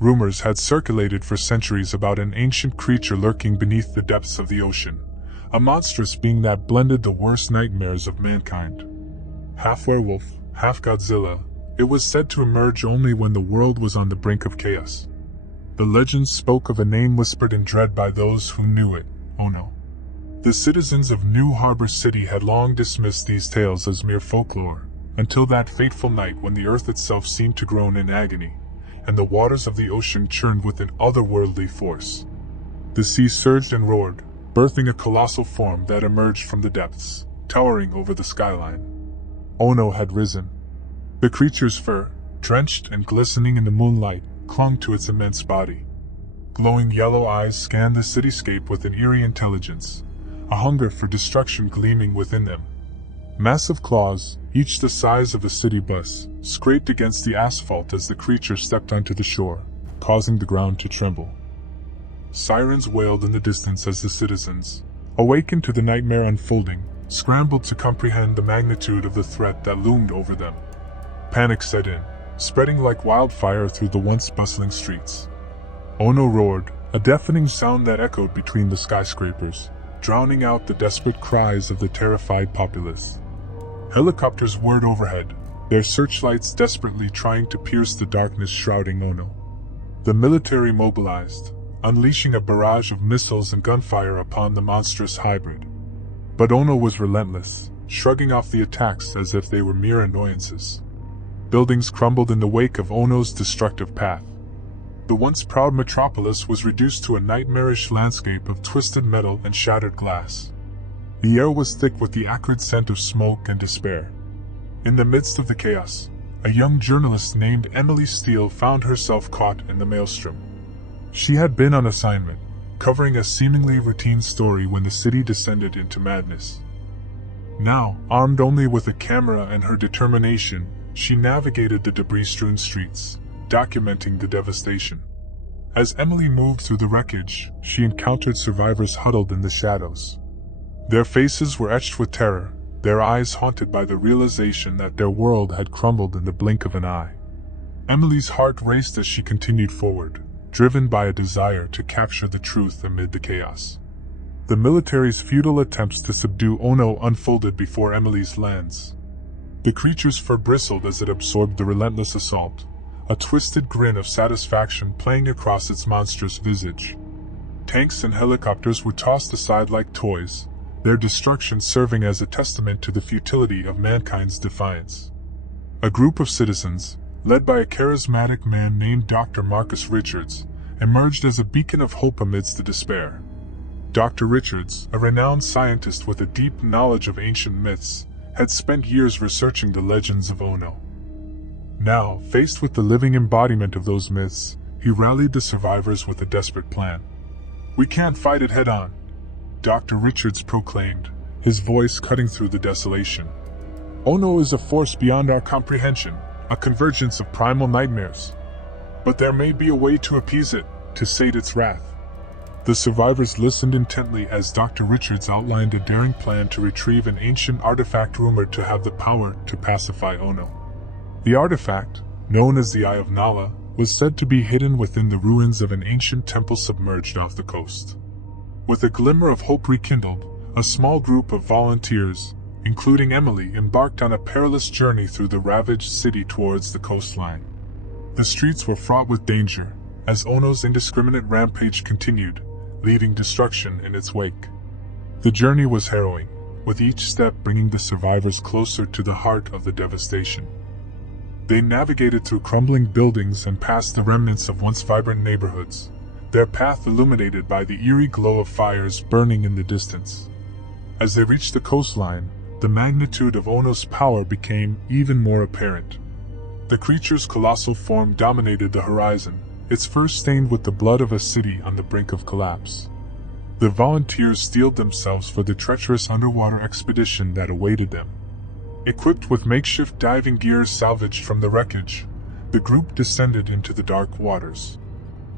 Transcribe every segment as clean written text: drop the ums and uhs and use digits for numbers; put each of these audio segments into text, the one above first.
Rumors had circulated for centuries about an ancient creature lurking beneath the depths of the ocean, a monstrous being that blended the worst nightmares of mankind. Half-werewolf, half-Godzilla, it was said to emerge only when the world was on the brink of chaos. The legends spoke of a name whispered in dread by those who knew it, Ohno. The citizens of New Harbor City had long dismissed these tales as mere folklore, until that fateful night when the earth itself seemed to groan in agony, and the waters of the ocean churned with an otherworldly force. The sea surged and roared, birthing a colossal form that emerged from the depths, towering over the skyline. Ohno had risen. The creature's fur, drenched and glistening in the moonlight, clung to its immense body. Glowing yellow eyes scanned the cityscape with an eerie intelligence, a hunger for destruction gleaming within them. Massive claws, each the size of a city bus, scraped against the asphalt as the creature stepped onto the shore, causing the ground to tremble. Sirens wailed in the distance as the citizens, awakened to the nightmare unfolding, scrambled to comprehend the magnitude of the threat that loomed over them. Panic set in, spreading like wildfire through the once bustling streets. Ohno roared, a deafening sound that echoed between the skyscrapers, drowning out the desperate cries of the terrified populace. Helicopters whirred overhead, their searchlights desperately trying to pierce the darkness shrouding Ohno. The military mobilized, unleashing a barrage of missiles and gunfire upon the monstrous hybrid. But Ohno was relentless, shrugging off the attacks as if they were mere annoyances. Buildings crumbled in the wake of Ohno's destructive path. The once proud metropolis was reduced to a nightmarish landscape of twisted metal and shattered glass. The air was thick with the acrid scent of smoke and despair. In the midst of the chaos, a young journalist named Emily Steele found herself caught in the maelstrom. She had been on assignment, covering a seemingly routine story when the city descended into madness. Now, armed only with a camera and her determination, she navigated the debris-strewn streets, documenting the devastation. As Emily moved through the wreckage, she encountered survivors huddled in the shadows. Their faces were etched with terror, their eyes haunted by the realization that their world had crumbled in the blink of an eye. Emily's heart raced as she continued forward, driven by a desire to capture the truth amid the chaos. The military's futile attempts to subdue Ohno unfolded before Emily's lens. The creature's fur bristled as it absorbed the relentless assault, a twisted grin of satisfaction playing across its monstrous visage. Tanks and helicopters were tossed aside like toys, their destruction serving as a testament to the futility of mankind's defiance. A group of citizens, led by a charismatic man named Dr. Marcus Richards, emerged as a beacon of hope amidst the despair. Dr. Richards, a renowned scientist with a deep knowledge of ancient myths, had spent years researching the legends of Ohno. Now, faced with the living embodiment of those myths, he rallied the survivors with a desperate plan. "We can't fight it head-on," Dr. Richards proclaimed, his voice cutting through the desolation. "Ohno is a force beyond our comprehension, a convergence of primal nightmares. But there may be a way to appease it, to sate its wrath." The survivors listened intently as Dr. Richards outlined a daring plan to retrieve an ancient artifact rumored to have the power to pacify Ohno. The artifact, known as the Eye of Nala, was said to be hidden within the ruins of an ancient temple submerged off the coast. With a glimmer of hope rekindled, a small group of volunteers, including Emily, embarked on a perilous journey through the ravaged city towards the coastline. The streets were fraught with danger, as Ohno's indiscriminate rampage continued, leaving destruction in its wake. The journey was harrowing, with each step bringing the survivors closer to the heart of the devastation. They navigated through crumbling buildings and past the remnants of once vibrant neighborhoods, their path illuminated by the eerie glow of fires burning in the distance. As they reached the coastline, the magnitude of Ohno's power became even more apparent. The creature's colossal form dominated the horizon, its fur stained with the blood of a city on the brink of collapse. The volunteers steeled themselves for the treacherous underwater expedition that awaited them. Equipped with makeshift diving gear salvaged from the wreckage, the group descended into the dark waters.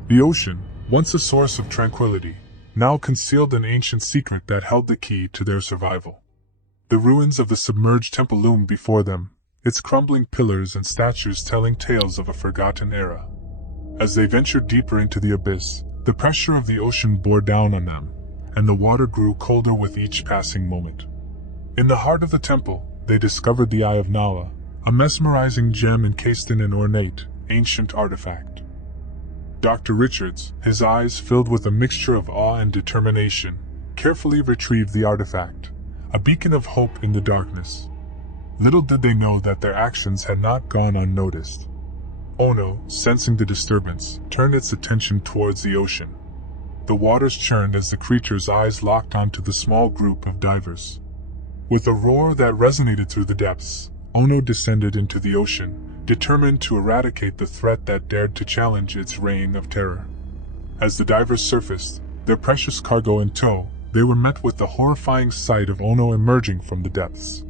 The ocean, once a source of tranquility, now concealed an ancient secret that held the key to their survival. The ruins of the submerged temple loomed before them, its crumbling pillars and statues telling tales of a forgotten era. As they ventured deeper into the abyss, the pressure of the ocean bore down on them, and the water grew colder with each passing moment. In the heart of the temple, they discovered the Eye of Nala, a mesmerizing gem encased in an ornate, ancient artifact. Dr. Richards, his eyes filled with a mixture of awe and determination, carefully retrieved the artifact, a beacon of hope in the darkness. Little did they know that their actions had not gone unnoticed. Ohno, sensing the disturbance, turned its attention towards the ocean. The waters churned as the creature's eyes locked onto the small group of divers. With a roar that resonated through the depths, Ohno descended into the ocean, determined to eradicate the threat that dared to challenge its reign of terror. As the divers surfaced, their precious cargo in tow, they were met with the horrifying sight of Ohno emerging from the depths.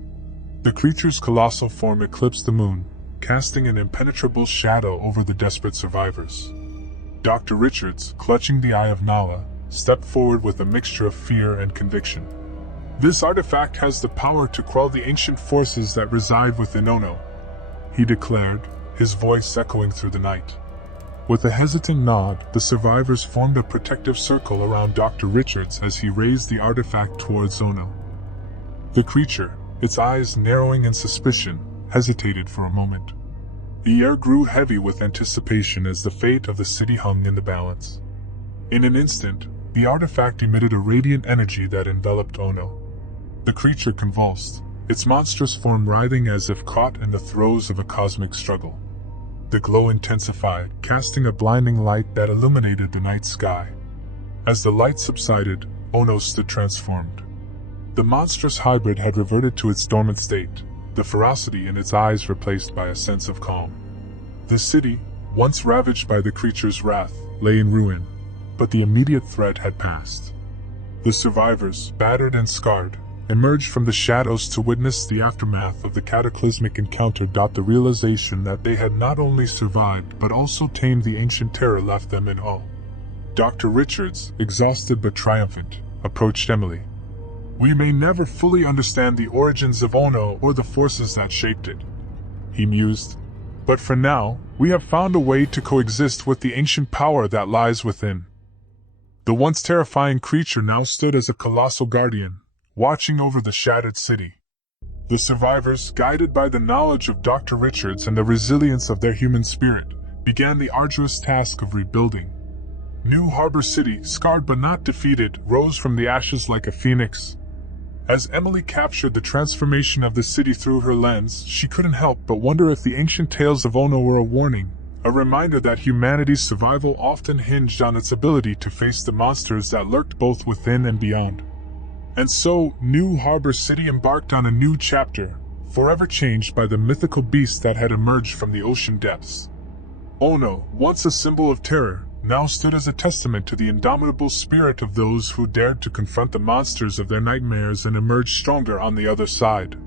The creature's colossal form eclipsed the moon, casting an impenetrable shadow over the desperate survivors. Dr. Richards, clutching the Eye of Nala, stepped forward with a mixture of fear and conviction. "This artifact has the power to quell the ancient forces that reside within Ohno," he declared, his voice echoing through the night. With a hesitant nod, the survivors formed a protective circle around Dr. Richards as he raised the artifact towards Ohno. The creature, its eyes narrowing in suspicion, hesitated for a moment. The air grew heavy with anticipation as the fate of the city hung in the balance. In an instant, the artifact emitted a radiant energy that enveloped Ohno. The creature convulsed, its monstrous form writhing as if caught in the throes of a cosmic struggle. The glow intensified, casting a blinding light that illuminated the night sky. As the light subsided, Ohno stood transformed. The monstrous hybrid had reverted to its dormant state, the ferocity in its eyes replaced by a sense of calm. The city, once ravaged by the creature's wrath, lay in ruin, but the immediate threat had passed. The survivors, battered and scarred, emerged from the shadows to witness the aftermath of the cataclysmic encounter. The realization that they had not only survived but also tamed the ancient terror left them in awe. Dr. Richards, exhausted but triumphant, approached Emily. "We may never fully understand the origins of Ohno or the forces that shaped it," he mused. "But for now, we have found a way to coexist with the ancient power that lies within." The once terrifying creature now stood as a colossal guardian, watching over the shattered city. The survivors, guided by the knowledge of Dr. Richards and the resilience of their human spirit, began the arduous task of rebuilding. New Harbor City, scarred but not defeated, rose from the ashes like a phoenix. As Emily captured the transformation of the city through her lens, she couldn't help but wonder if the ancient tales of Ohno were a warning, a reminder that humanity's survival often hinged on its ability to face the monsters that lurked both within and beyond. And so, New Harbor City embarked on a new chapter, forever changed by the mythical beast that had emerged from the ocean depths. Ohno, once a symbol of terror, now stood as a testament to the indomitable spirit of those who dared to confront the monsters of their nightmares and emerge stronger on the other side.